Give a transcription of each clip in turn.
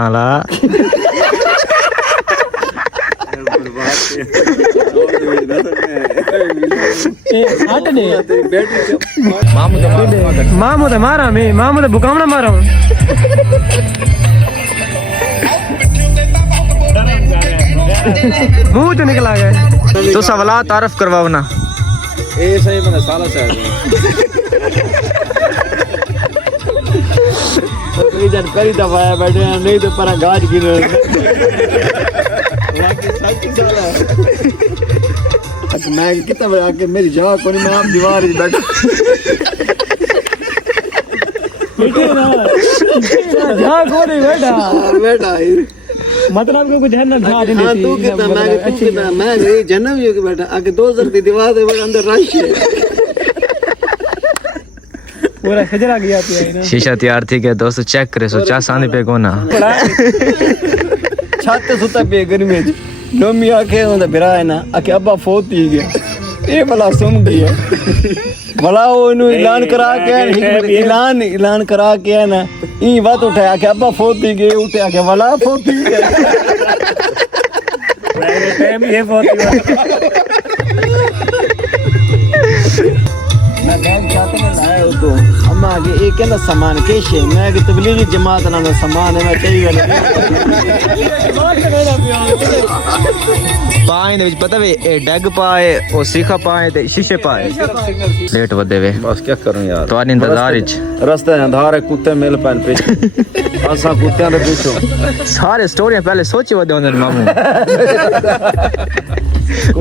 हाला मामू मारा मैं मामू बुकावना मारा मुंह तो निकला गया तो सवाल तारफ करवाओ ना ए सही मैंने साला चाहिए जन करी दबाया बैठे हैं नहीं तो पर गाज गिर मैं कितना बड़ा आके मेरी जगह को नहीं मैं आप दीवार ही बैठा जहाँ को नहीं बैठा बैठा मतलब को कुछ है ना हाँ तू कितना मैं जन्म ही होके बैठा आके 2000 की दीवार है अंदर रश है पूरा खजरा गया था शीशा तैयार थी गया दोस्तों चेक करे सो 4 साल पे कोना छत सुता पे गर्मी में नोमी आके उनका बिरा है ना आके अब्बा फोत ही गया ये भला सुन गया भला वो इन्हों ऐलान करा के ऐलान करा के है ना ई बात उठाया कि अब्बा फोत ही गए उठे आके भला फोत ही गया मेरे टाइम ये बहुत मैं बैग चाहते में लाया उसको अम्मा आगे एक है ना सामान कैसे मैं कि तबलीगी जमात ना सामान है मैं चाहिए पाए दे पता वे डग पाए और सीखा पाए ते शीशे पाए लेट वदे वे बस क्या करूं यार तो आज इंतजार विच रास्ते अंधार है कुत्ते मिल पैन पे असा कुत्ते दे पूछो सारे स्टोरियां पहले सोची वदे होंदे मामू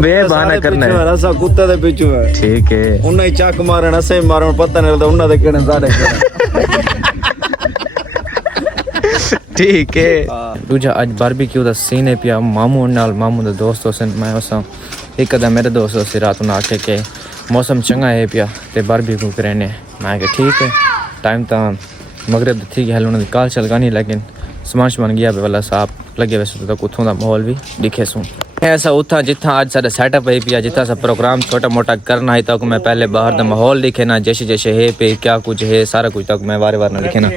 बे बहाना करना है असा कुत्ते दे पीछे है ठीक है उन्हें ही चक मारन असे मारन पता नहीं लगता उन्हें दे केने साडे ठीक है दूजा आज बारबेक्यू दा सीन है पिया मामू नाल मामू दे दोस्तों से मैं वसा एक अदा मेरे दोस्तों से रात को आके के मौसम चंगा है पिया ते बारबेक्यू करने मैं के ठीक है टाइम ता मगरिब थी गया उन्होंने काल चल गानी लेकिन समाज बन गया वाला साहब लगे वैसे तक उथों दा माहौल भी दिखे सू ऐसा उथा जिथा आज सारा सेटअप है पिया जिथा सा प्रोग्राम छोटा मोटा करना है तक मैं पहले बाहर दा माहौल दिखे ना जैसे जैसे है पे क्या कुछ है सारा कुछ तक मैं बार ना लिखे ना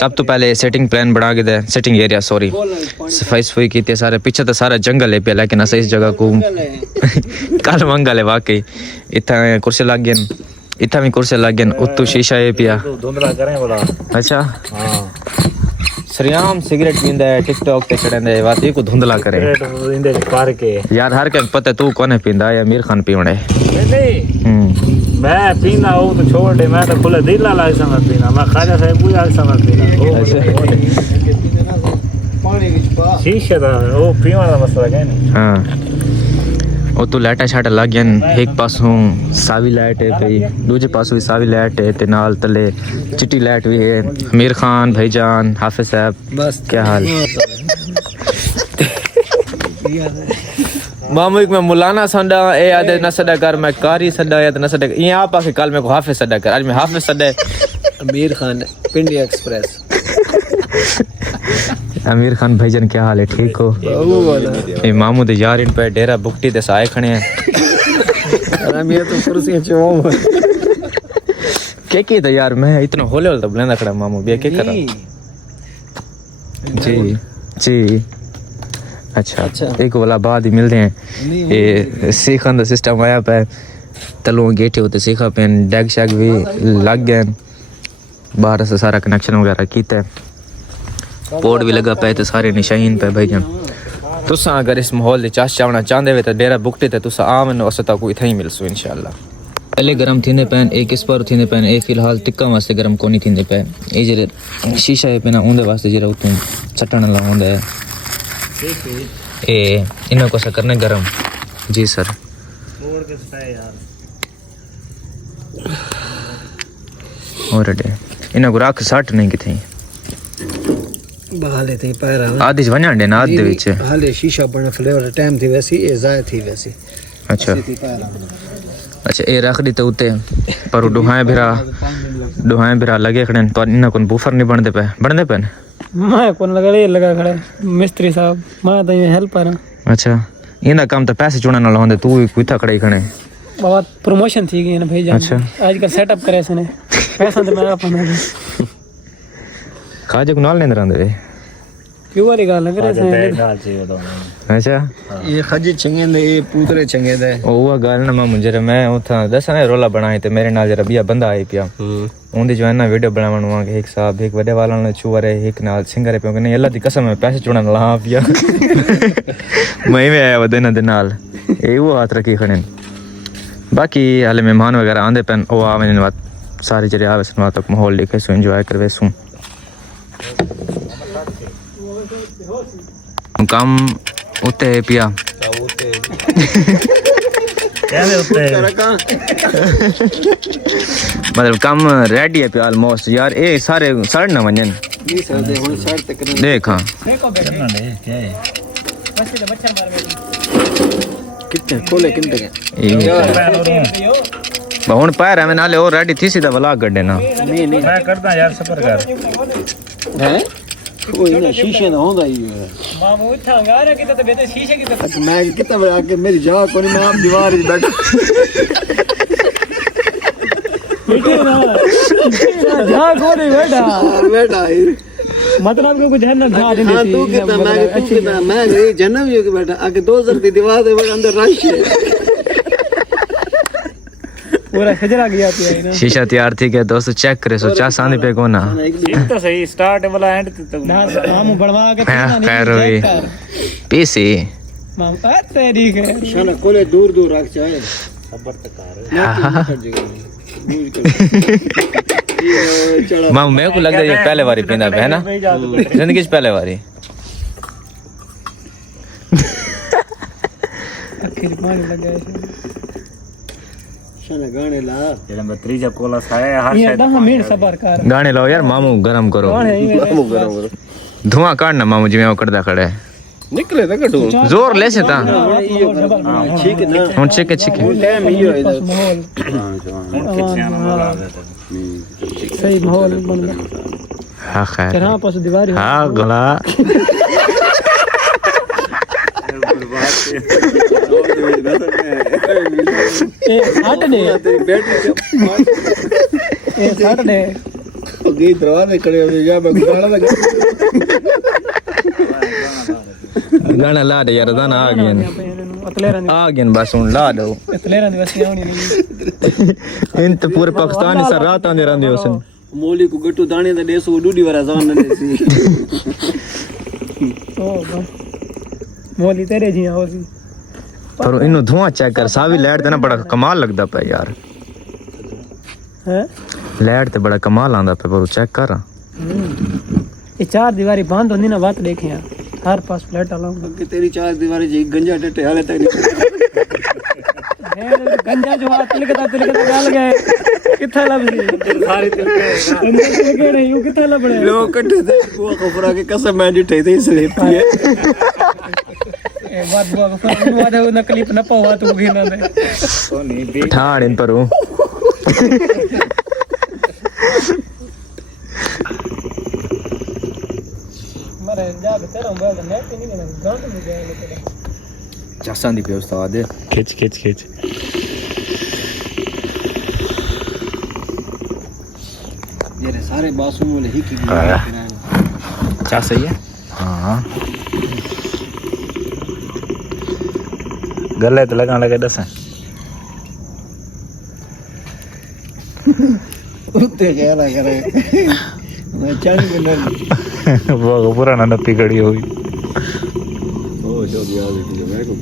सब तो पहले सेटिंग प्लान बना के दे सेटिंग एरिया सॉरी सफाई सफाई की थे सारे पीछे तो सारा जंगल है पे लेकिन अस इस जगह को कल मंगल है वाकई इतना कुर्सी लग गए इतना भी कुर्सी लग गए उत्तू शीशा है पिया अच्छा सरियाम सिगरेट पींदा है टिकटॉक पे चढ़ंदा है बात ये को धुंधला करे इंदे पार के यार हर के पता तू कौन है पींदा है अमीर खान पीवणे नहीं मैं पीना हो तो छोड़ दे मैं तो खुला दिल ला समझ पीना मैं खाजा साहब पूजा समझ पीना शीशे दा ओ पीवा दा मसला है नहीं हां ओ तो लाइटा शाटा लग गया एक पासों सावी लाइट है पे दूसरे पासों भी सावी लाइट है ते नाल तले चिट्टी लाइट भी है अमीर खान भाईजान हाफिज साहब बस क्या हाल मामू एक मैं मुलाना संडा ए आदे न सदा कर मैं कारी सदा या न सदा ये आप आके कल मैं को हाफिज सदा कर आज मैं हाफिज सदा अमीर खान पिंडी एक्सप्रेस अमीर खान भाईजान क्या हाल है ठीक हो ए मामू दे यार इन पे डेरा बुकटी ते साए खणे हैं अमीर तो कुर्सी चो के तो यार मैं इतना होले होले तो बुलांदा खड़ा मामू बे के करा जी जी अच्छा एक वाला बाद ही मिलते हैं ये सीखन दा सिस्टम आया पे तलो गेटे होते सीखा पेन डैग शैग भी लग गए बाहर से सारा कनेक्शन वगैरह कीता पोर्ट भी लगा पे तो सारे निशाइन पे भाईजान तुसा अगर इस माहौल दे चाश चावना चाहंदे वे तो डेरा बुकटे ते तुसा आवन असता को इथे ही मिलसो इंशाल्लाह पहले गरम थींदे पैन एक इस पर थींदे पैन ए फिलहाल टिक्का वास्ते गरम कोनी थींदे पे ए जे शीशा है पेना उंदे वास्ते जेरा उतु चटण ला होंदा है ए इनको को करने गरम जी सर मोड़ के सटाए यार और डे इनको को रख सट नहीं किथे बहाले थे पैरा आदि वणा दे ना आदि विच हाले शीशा बना फ्लेवर टाइम थी वैसी ए जाय थी वैसी अच्छा अच्छा ए रख दी तो उते पर डुहाए भिरा लगे खड़े तो इना कोन बूफर नहीं बनदे पे मैं कोन लगा खड़े मिस्त्री साहब मैं तो ये हेल्पर हां अच्छा इना काम तो पैसे चुना ना होंदे तू कुथा खड़े खड़े बहुत प्रमोशन थी गई ना भाई जान अच्छा आजकल सेटअप करे सने पैसा तो मेरा अपना खाजे को नाल नहीं रहंदे प्योर ही गाल लग रहे हैं गाल चाहिए तो अच्छा ये खजी चंगे ने ये पूतरे चंगे दे ਉਹ ਗੱਲ ਨਾ ਮੈਂ ਮੁੰਜਰੇ ਮੈਂ ਉਥਾਂ ਦੱਸਣਾ ਰੋਲਾ ਬਣਾਏ ਤੇ ਮੇਰੇ ਨਾਲ ਜਰਾ ਬੀਆ ਬੰਦਾ ਆਈ ਪਿਆ ਉਹਦੀ ਜੋ ਹੈ ਨਾ ਵੀਡੀਓ ਬਣਾਉਣ ਵਾਂਗੇ ਇੱਕ ਸਾਹਿਬ ਇੱਕ ਵੱਡੇ ਵਾਲਾ ਨਾਲ ਚੂਰੇ ਇੱਕ ਨਾਲ ਸਿੰਗਰੇ ਪਿਓ ਕਿ ਅੱਲਾ ਦੀ ਕਸਮ ਹੈ ਪੈਸੇ ਚੁਣਨ ਲਾ ਪਿਆ ਮੈਂ ਵੀ ਆਇਆ ਵਦਨ ਦੇ ਨਾਲ ਇਹ ਉਹ ਹੱਥ ਰੱਖੀ ਖੜੇ ਬਾਕੀ ਹਾਲੇ ਮਹਿਮਾਨ ਵਗੈਰਾ ਆਂਦੇ ਪੈਨ ਉਹ ਆਵੇਂ ਨੇ ਸਾਰੀ ਜਿਹੜੇ ਆਵੇ ਸਨ ਤੱਕ ਮਾਹੌਲ ਲਿਖੇ ਸੋ ਇੰਜੋਏ ਕਰਵੇ ਸੂ ਕੰਮ ਉੱਤੇ ਪਿਆ कहने उत्ते मतलब कम रेडी है पे ऑलमोस्ट यार ए सारे सड़ ना वंजन नहीं सर दे हुन साइड तक देख हां करना दे क्या है कितने खोले कितने के हुन पैर है नाले और रेडी थी सीधा व्लॉग कर देना नहीं नहीं मैं करता यार सफर कर है कोई ना शीशे ना होंदा ही है मामू उठांगा ना कि तो बेटे शीशे की तो मैं कितना बड़ा आके मेरी जगह कोनी मैं आप दीवार पे बैठा बेटे ना जा कोनी बेटा बैठा मतलब को कुछ है ना जा देने हां तू कितना मैं ये जन्म ही बैठा आके 2000 की दीवार दे अंदर रश है पूरा खजरा गया पिया ना शीशा तैयार थी के दोस्तों चेक करे सो चा सांदी पे कोना ठीक तो सही स्टार्ट वाला एंड तक ना मामू बढ़वा के खैर हुई पीसी मामू तेरी है शाना कोले दूर दूर रख चाहे सबर तक कर मां मेरे को लग रहा है ये पहले बारी पींदा है ना जिंदगी च पहले बारी आखिर पानी लगा है शाना गाने ला जेड़ा मैं त्रीजा कोला साया हर ये शायद ना मेन सबर कर गाने लाओ यार मामू गरम करो मामू करो धुआं काटना मामू जिवें वो करदा खड़ा है निकले तो कटो जोर ले से ता ठीक है ना हुन छिके टाइम ही है इधर माहौल खिचियां वाला सही माहौल बन गया हां खैर तेरा पास दीवार हां गला ए हट दे तेरी बैटरी ए हट दे गई दरवाजे खड़े हो जा मैं गाना लगा गाना ला दे यार दाना आ गए अतलेरा आ गए बस हुन ला दो अतलेरा दी वसी आउनी नहीं इन तो पूरे पाकिस्तान से रात आंदे रहंदे होसन मोली को गट्टू दाने दा देसो डूडी वाला जान ने सी ओ मोली तेरे जी होसी पर इनो धुआं चेक कर सावी लाइट ते ना बड़ा कमाल लगदा पे यार हैं लाइट ते बड़ा कमाल आंदा पे पर चेक कर ये चार दीवारी बंद होनी ना बात देखे यार हर पास फ्लैट लाऊंगा कि तेरी चार दीवारी जी गंजा टटे हाले तक गंजा जो हाथ तिलकता गाल गए किथे लबसी सारी तिलके तिलके नहीं यू किथे लबड़े लोग कट्टे थे वो खबरा के कसम मैं जिठे थे इसलिए पिए ए बात बुआ को फिर वादे ना क्लिप न पावा तू गिना दे सोनी बी ठाण इन पर हूं मरे जा तेरा मोबाइल नेट नहीं करना गांव में जाए तेरा चासां दी पे उस्ताद खिच खिच खिच ये सारे बासुम वाले ही की चा सही है हां गले तो लगा लगे दस उत्ते कहला करे मैं चंग न वो पुराना नपी गड़ी हुई ओ जो दिया मैं को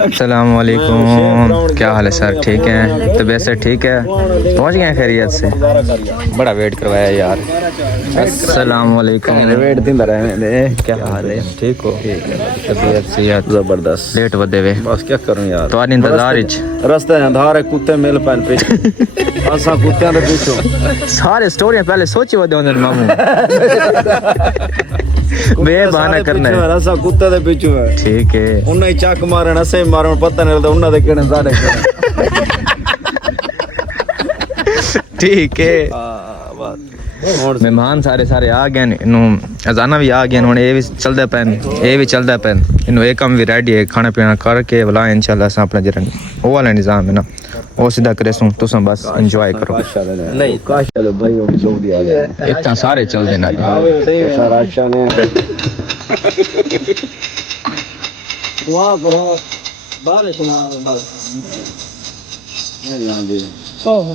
अस्सलाम वालेकुम क्या हाल है सर ठीक है तबीयत से ठीक है पहुंच गए खैरियत से बड़ा वेट करवाया यार अस्सलाम वालेकुम वेट दिंदा रहे क्या हाल है ठीक हो तबीयत से यार जबरदस्त लेट वदे वे बस क्या करूं यार तो इंतजार विच रास्ते अंधार है कुत्ते मिल पैन पे असा कुत्तियां दे पीछे सारे स्टोरियां पहले सोची वदे होंदे मामू बे बहाना करना है असा कुत्ते दे पीछे है ठीक है उन्हें ही चक मारन असे मारन पता नहीं लगता उन्हें दे केने साडे ठीक है मेहमान सारे सारे आ गए इन्हों अजाना भी आ गए हुण ये भी चलदा पैन ये भी चलदा पैन इन्हों एक काम भी रेडी है खाना पीना करके बुला इंशाल्लाह असां अपना जरा वो वाला निज़ाम है ना, वो सीधा करे सुन तुम बस एंजॉय करो। नहीं काश चलो भाई वो सऊदी आ गया इतना सारे चल देना सारा अच्छा ने दुआ करो बारिश ना बस नहीं आंदी ओहो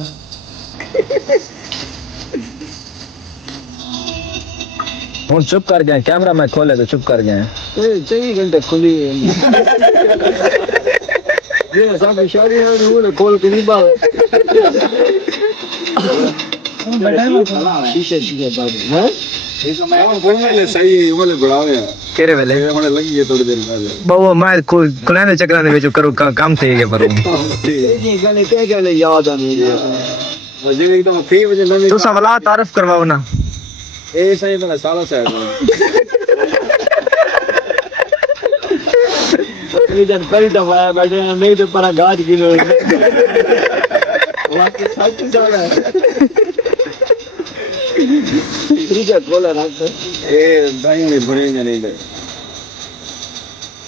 हम चुप कर जाए, कैमरा मैं खोले तो चुप कर जाए। 24 घंटे खुली है ये सब इशारे हैं वो खोल के नहीं बात शीशे शीशे बात है इस मैं बोलने सही वाले बढ़ावे हैं केरे वेले મને લગી ગઈ થોડી દેર પહેલા બહુ માર કોને ચક્રા ને વેચો કરું કામ થઈ ગયા પર ये गाने क्या याद आनी है मुझे एकदम फी मुझे नवी तू सवाल तारीफ करवाओ ना ए सही मैंने सालों से ये जन पहली दफा आया बैठे हैं नहीं तो पर गाज किलो वाकई सच जाना है त्रिजा बोला ना ए दाई में भरेंगे नहीं दे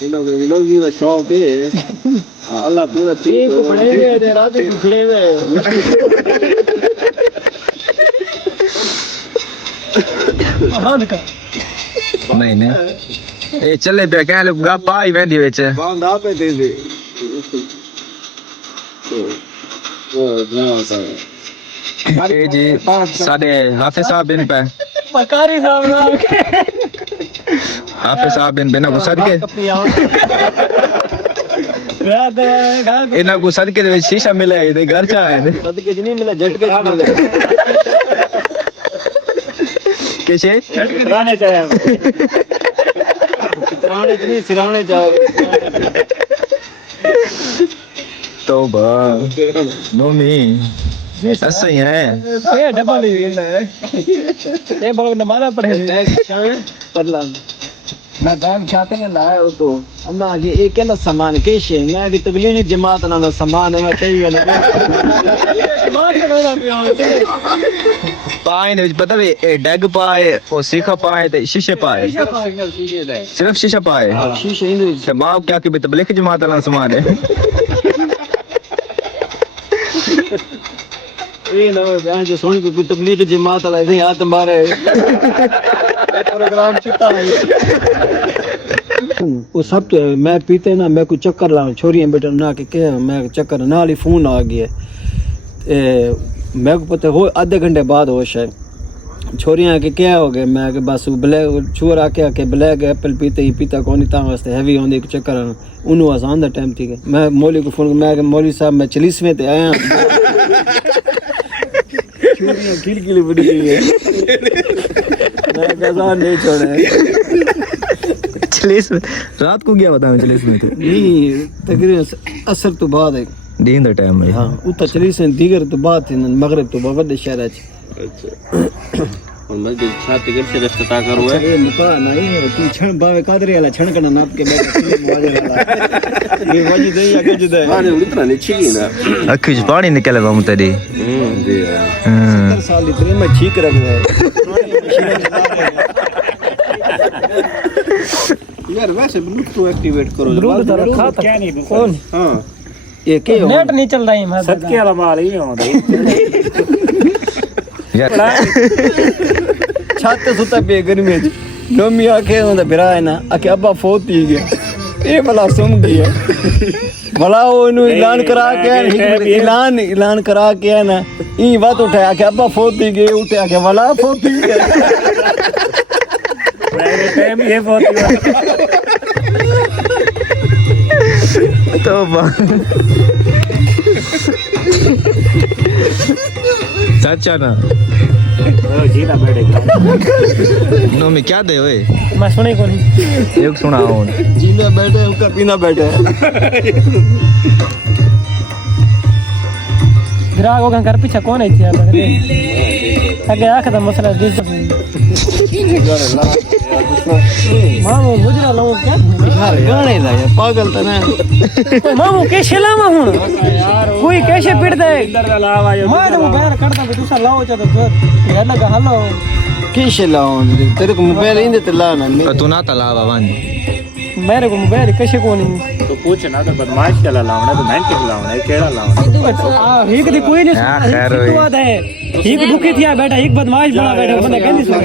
इन लोग की तो शौक है अल्लाह पूरा तीन को पढ़ेंगे दे रात को खड़ेंगे हां का नहीं नहीं ए चले पे क्या लोग गप्पा ही वेंदी विच बांध आप पे दे दे ओ ना सर ए जी साडे हाफिज साहब बिन पे पकारी साहब ना हाफिज साहब बिन बिना को सदके रात इना को सदके दे विच शीशा मिले दे घर चा है सदके नहीं मिला झटके मिले कैसे रहने चाहिए कितराने नहीं सिराने जाओ तौबा नोमी ऐसा ही है ये डबल ही है ये बहुत नमाज़ पढ़े पढ़ला मैं दान खाते हैं लाया हो तो अम्मा जी एक है ना सामान कैसे मैं भी तबलीगी जमात ना सामान है मैं चाहिए ना पाए ने पता है ए डग पाए और सीखा पाए ते शीशे पाए सिर्फ शीशा पाए शीशे इन ते मां क्या कि तबलीग जमात ना सामान है ये ना मैं जो सुन के तबलीगी जमात वाला नहीं हाथ मारे प्रोग्राम चिट्टा है वो सब तो मैं पीते ना मैं कोई चक्कर ला छोरियां बेटा ना के क्या मैं चक्कर नाल ही फोन आ गया मैं को पता हो आधे घंटे बाद होश है छोरियां के क्या हो गए मैं के बस ब्लैक चोर आके ब्लैक एप्पल पीते ही पीता कौन ता वास्ते हैवी होंदे चक्कर उन्हों आसान दा टाइम ठीक है मैं मौलवी को फोन मैं के मौलवी साहब मैं 40वें ते आया छोरियां खिलखिली बड़ी गई है मैं गजा नहीं छोड़े 40 रात को गया बता मैं 40 में थे नहीं तकरीबन असर तो बाद है दिन दा टाइम है हाँ उतना 40 दीगर तो बाद थी मगरिब तो बड़े शहर है और मैं जो छाती कर से रास्ता करो है ये मुका नहीं तू छण बावे कादरे वाला छण कना नाप के बैठ वाले वाला ये वाजी दे या कुछ दे अरे उतना नहीं छिकी ना अखी से पानी निकले बम तेरी जी 70 साल इतने में ठीक रख रहा है यार वैसे ब्लूटूथ एक्टिवेट करो ब्लूटूथ रखा था क्या नहीं कौन हां ये के नेट नहीं चल रहा है मैं सदके वाला माल ही होता यार छाते सुता पे गर्मी में नोमी आके होंदा बिरा है ना आके अब्बा फोत ही गया ये भला सुन गया भला वो नु ऐलान करा के ऐलान करा के ना ई बात उठाया के अब्बा फोत ही गए उठे आके भला फोत ही गया मेरे टाइम ये बहुत तौबा सच्चा ना जीना बैठेगा नो में क्या दे ओए मैं सुने को नहीं एक सुनाओ जीना बैठे उसका पीना बैठे ग्राहक होगा घर पीछे कौन है यार आगे आके तो मसला देख मामू मुजरा लाऊं क्या यार गाने ला यार पागल तो ना मामू कैसे लावा हूं कोई कैसे पिट दे इधर लावा ये मैं तो बैर करता भी दूसरा लाओ चाहे तो यार लगा हलो कैसे लाऊं तेरे को मोबाइल इंदे ते लाना तू ना तलावा वन मेरे को मोबाइल कैसे को नहीं तो पूछ ना तो बदमाश चला लावना तो मैं क्या लावना है केड़ा लावना एक दी कोई नहीं हाँ, खैर हुई। बात है एक दुखी थिया बैठा एक बदमाश बड़ा बैठा बंदा कहंदी सुन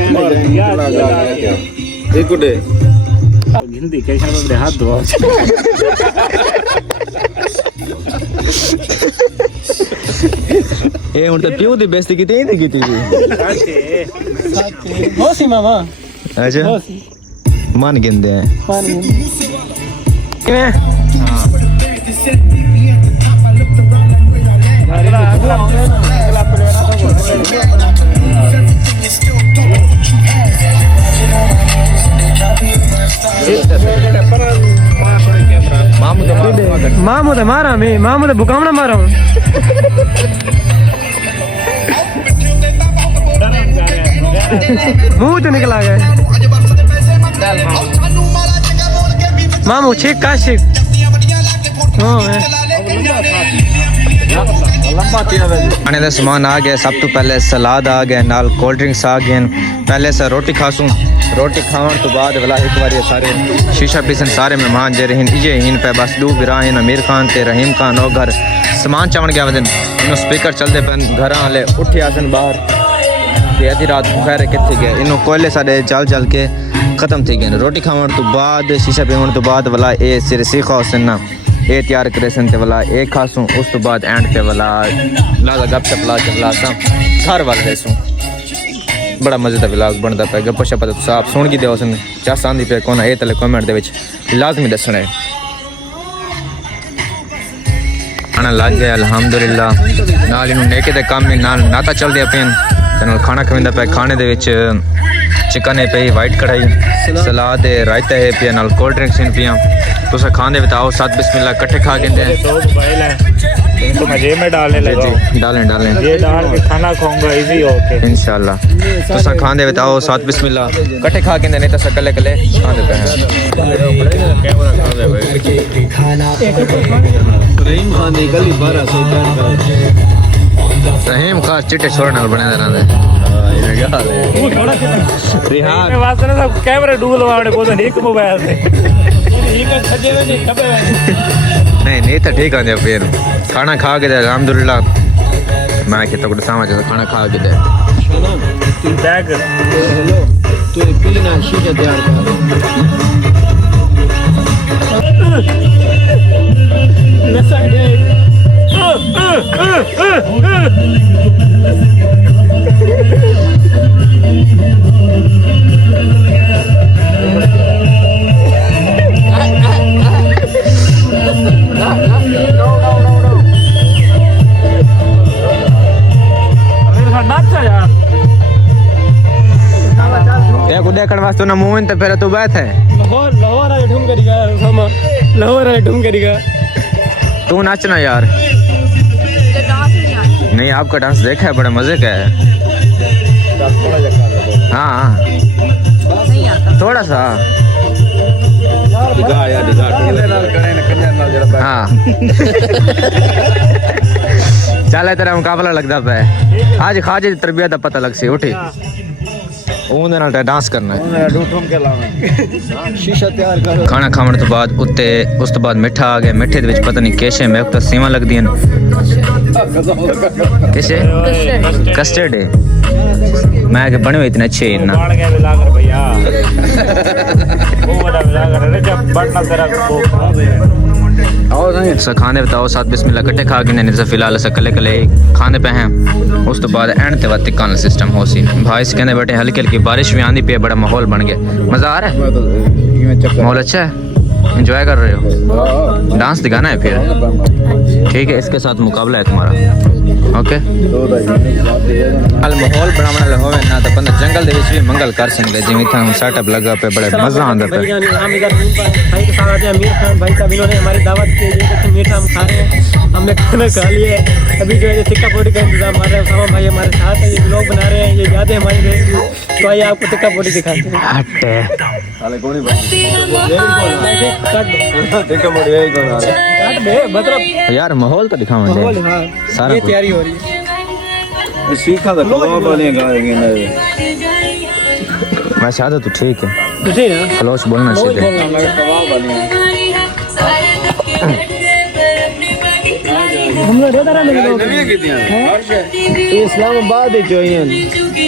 एक गुडे हिंदी कैसे में हाथ धो ए हुन ते प्यो दी बेइज्जती कीती नहीं कीती होसी मामा अच्छा होसी मन गिंदे हैं पानी किवें मामू तो मारा मैं मामू तो बुकामना मारा हूँ मुंह तो निकला गया मामू ठीक काशिक खाने का सामान आ गया सब तो पहले सलाद आ गया नाल कोल्ड ड्रिंक्स आ गए पहले से रोटी खासूं रोटी खावन तो बाद वाला एक बार सारे शीशा पीसन सारे मेहमान जे रहीन इजे हिन पे बस दो गिरा हिन अमीर खान ते रहीम खान ओ घर सामान चावण गया वदन इनो स्पीकर चलदे पन घर वाले उठे आसन बाहर ते आधी रात खैर किथे गए इनो कोयले साडे जल जल के खत्म थी गए रोटी खावन तो बाद शीशा पीवन तो बाद वाला ए सिर सीखा हुसन ना ये तैयार करे सन ते वाला एक खासूं उस तो बाद एंड पे वाला लादा गपशप ला चला सा घर वाल देसूं बड़ा मजे का व्लॉग बनता पे गप्पा शप्पा तो साफ सुन की देओ सन चस आंदी पे कोना ए तले कमेंट दे विच लाजमी दसना है खाना लग गया अल्हम्दुलिल्लाह नाल इनु नेके दे काम में नाल नाता चल दे पेन ते नाल खाना खविंदा पे खाने दे विच चिकन है पे वाइट कढ़ाई सलाद है रायता है पे नाल कोल्ड ड्रिंक्स इन पिया तुसा खाने बताओ साथ बिस्मिल्लाह इकट्ठे खा के दे दो मोबाइल है इनको मजे में डालने लगा डालें डालें ये डाल के खाना खाऊंगा इजी ओके इंशाल्लाह तुसा खाने बताओ साथ बिस्मिल्लाह इकट्ठे खा के नहीं तो सकले कले खाने पे हैं रहीम खान दी गली 12 से रहीम खास चिट्टे छोड़ नाल बने देना दे रिहान में वास्ते ना सब कैमरे डूल वावड़े को तो एक मोबाइल से नहीं तो ठीक है फिर खाना खा के दे अल्हम्दुलिल्लाह मैं कितना कुछ समझ खाना खा के दे बैग तू पीना शीशा तैयार देखने वास्ते ना मुंह तो फिर तू बैठ है लाहौर आए ढूंढ करेगा सामा लाहौर आए ढूंढ करेगा तू नाचना यार नहीं आपका डांस देखा है बड़े मजे का है हाँ थोड़ा सा हाँ चल तेरा मुकाबला लगता पे आज खाजे की तरबियत का पता लग सी उठी ਉਹਦੇ ਨਾਲ ਡਾਂਸ ਕਰਨਾ ਹੈ शीशा तैयार कर ਖਾਣਾ ਖਾਣ ਤੋਂ ਬਾਅਦ ਉੱਤੇ ਉਸ ਤੋਂ ਬਾਅਦ ਮਿੱਠਾ ਆ ਗਿਆ ਮਿੱਠੇ ਦੇ ਵਿੱਚ ਪਤਾ ਨਹੀਂ ਕੇਸ਼ੇ ਮੈਂ ਤਾਂ ਸੀਵਾਂ ਲੱਗਦੀਆਂ ਨੇ ਕੇਸ਼ੇ ਕਸਟਰਡ ਹੈ मैं कि बने हुए इतने अच्छे ही ना बढ़ गया मिलाकर भैया वो बड़ा मिलाकर अरे जब बढ़ना तेरा को सा खाने बताओ साथ बिस्मिल्लाह इकट्ठे खा के नहीं फिलहाल ऐसा कले कले खाने पे हैं उस तो बाद एंड ते बाद टिक्का सिस्टम हो सी भाई से कहने बैठे हल्की हल्की बारिश भी आंदी पे बड़ा माहौल बन गया मज़ा आ रहा है माहौल अच्छा है एंजॉय कर रहे हो डांस दिखाना है फिर ठीक है इसके साथ मुकाबला है तुम्हारा ओके माहौल बनाने होवे ना तो बंदा जंगल दे विच भी मंगल कर सकदे जिवें इत्थे हम सेटअप लगा पे बड़े मजा आंदा पे हम इधर भाई के साथ आते हैं अमीर खान भाई साहब इन्होंने हमारी दावत की है कि मीठा हम खा रहे हैं हमने खाना खा लिया है अभी जो है टिक्का पोटी का इंतजाम कर रहे हैं सामा भाई हमारे साथ है ये ब्लॉग बना रहे हैं ये यादें हमारी रहेंगी तो आइए आपको टिक्का पोटी दिखाते हैं हटे साले कौन है देखो बड़ी है कौन आ रहा काट दे मतलब यार माहौल तो दिखावा माहौल हाँ सारा ये कुछ। तैयारी हो रही है है सीखा तो कबाब वाले गाएंगे ना मैं चाहता तो ठीक है तुझे ना खलोश बोलना चाहिए कबाब वाले हम लोग रेदा रहने के लोग ये इस्लामाबाद ही चाहिए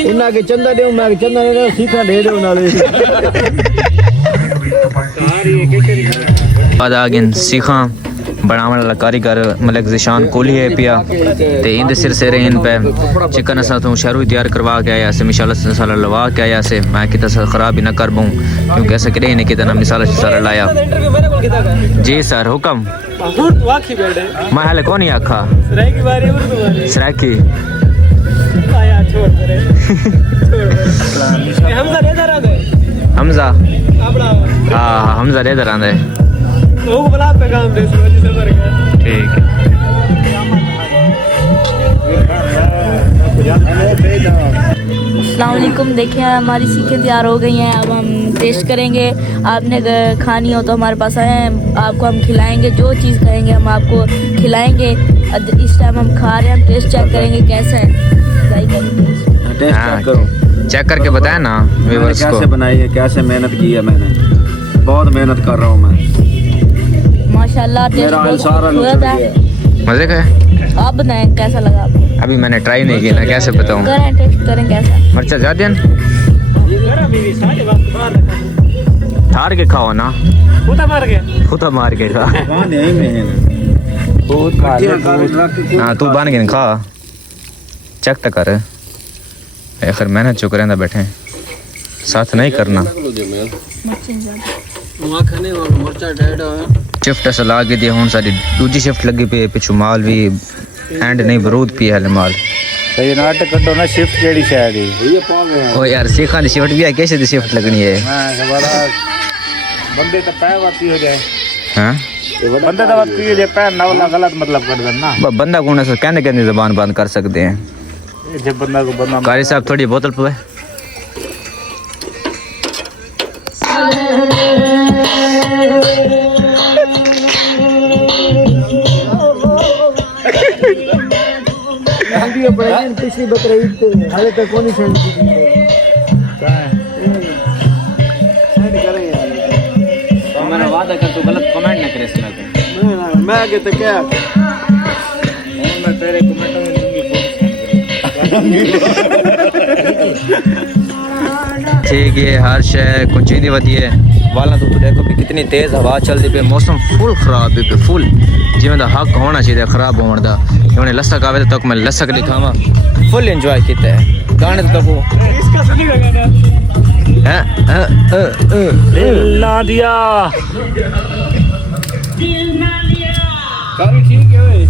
उन्हें के चंदा दे मैं के चंदा दे सीखा दे दो नाले बाद आगे सीखा बनाने वाला कारीगर मलिक ज़िशान कोहली है पिया ते इंद सिर से इन पे चिकन असा तो शहरों ही तैयार करवा के आया से मिसाल साला लवा के आया से मैं कितना सा खराब ही ना कर पाऊँ क्योंकि ऐसा करे नहीं कितना मिसाल सारा लाया। जी सर हुक्म मैं हाले कौन ही आखा सराकी हमजा हाँ हमजा इधर आंदे ठीक है। अस्सलाम वालेकुम। देखिए हमारी सीखें तैयार हो गई हैं, अब हम टेस्ट करेंगे। आपने अगर खानी हो तो हमारे पास आए, आपको हम खिलाएंगे, जो चीज़ कहेंगे हम आपको खिलाएंगे। इस टाइम हम खा रहे हैं, हम टेस्ट चेक करेंगे कैसे है। हाँ, चेक करके बताया ना व्यूअर्स को कैसे बनाई है, कैसे मेहनत की है मैंने, बहुत मेहनत कर रहा हूँ मैं माशाल्लाह। टेस्ट बहुत खूबसूरत है, मजे का है। आप बताएं कैसा लगा आपको? अभी मैंने ट्राई नहीं की ना, कैसे बताऊँ। करें टेस्ट करें कैसा। मर्चा ज्यादा थार के खाओ ना, फूटा मार के खा। हाँ तू बन के खा, चेक तो कर। आखिर मेहनत चुक रहे बैठे साथ नहीं करना। शिफ्ट अस ला के दिया हूँ, सारी दूजी शिफ्ट लगी पे पिछू माल भी एंड नहीं बरूद पी है माल। ये नाटक कटो ना शिफ्ट केड़ी शायद ही ओ यार सीखा दी शिफ्ट भी है, कैसे दी शिफ्ट लगनी है। मैं बड़ा बंदे तो पैर वाती हो जाए। हाँ बंदे तो बात की जे पैर ना वाला गलत मतलब कर देना। बंदा कौन है, कहने कहने जबान बंद कर सकते हैं। जब बंदा को बंदा कारी साहब थोड़ी बोतल पे पिछली बकरीद हाले तक कौन सेंड मैंने वादा कर, तू गलत कमेंट ना करे इसमें। मैं आगे तो क्या मैं तेरे कमेंटों में ठीक है, हर शय कुछ नहीं वधी है वाला। तो देखो भी कितनी तेज़ हवा चलती पे, मौसम फुल खराब है पे, फुल जिमें दा हक होना चाहिए खराब होने दा। उन्हें लसक आवे तक मैं लसक दिखावा, फुल एंजॉय किया है गाने तो दिल ना दिया। ठीक है भाई।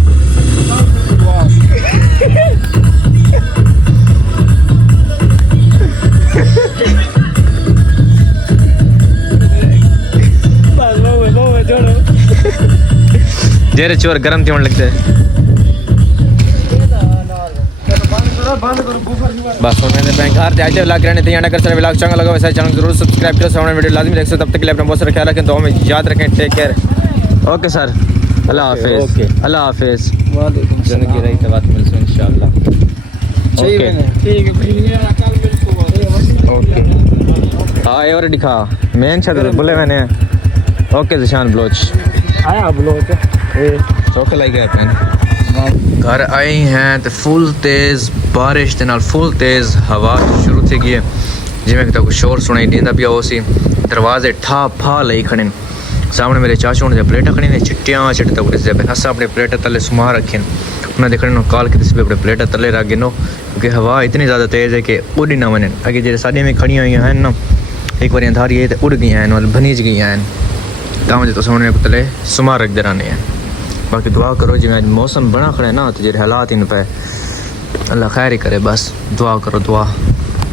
जेरे चोर गरम थी होने लगते हैं। बस मैंने बैंक घर जाते व्लॉग रहने थे यहाँ कर सारे व्लॉग चंगा लगा वैसे चैनल जरूर सब्सक्राइब करो, सामने वीडियो लाजमी देख सकते। तब तक के लिए अपना बहुत सारा ख्याल रखें, तो हमें याद रखें। Take care. ओके सर, अल्लाह हाफिज़। अल्लाह हाफिज़। जिंदगी रही तो बात मिलते इंशाल्लाह। ओके हाँ और दिखा मेन छत बोले मैंने। ओके ज़िशान ब्लोच आया ब्लोच चौके लाई गए अपने घर आए हैं तो फुल तेज़ बारिश के नाल फुल तेज़ हवा शुरू थी गई है, जिमें तक शोर सुनाई देंदा पिया उसी दरवाजे ठा फा लई खड़े। सामने मेरे चाचू ने प्लेटा खड़ी ने चिट्टियाँ चिट्टे तक उड़े पे असा अपने प्लेटा तले सुमा रखे। उन्हें देखने कॉल की अपने प्लेटा तले रख गिनो, क्योंकि हवा इतनी ज़्यादा तेज़ है कि उड़ ना वने। अगे जो साड़ी में खड़ी हुई हैं ना, एक बार अंधारी है तो उड़ गई हैं मतलब भनीज गई हैं, तां तो सोने को तले सुमा रख दे रहने हैं। बाकी दुआ करो जिमें मौसम बना खड़े ना, तो जो हालात इन पे अल्लाह खैर ही करे, बस दुआ करो दुआ।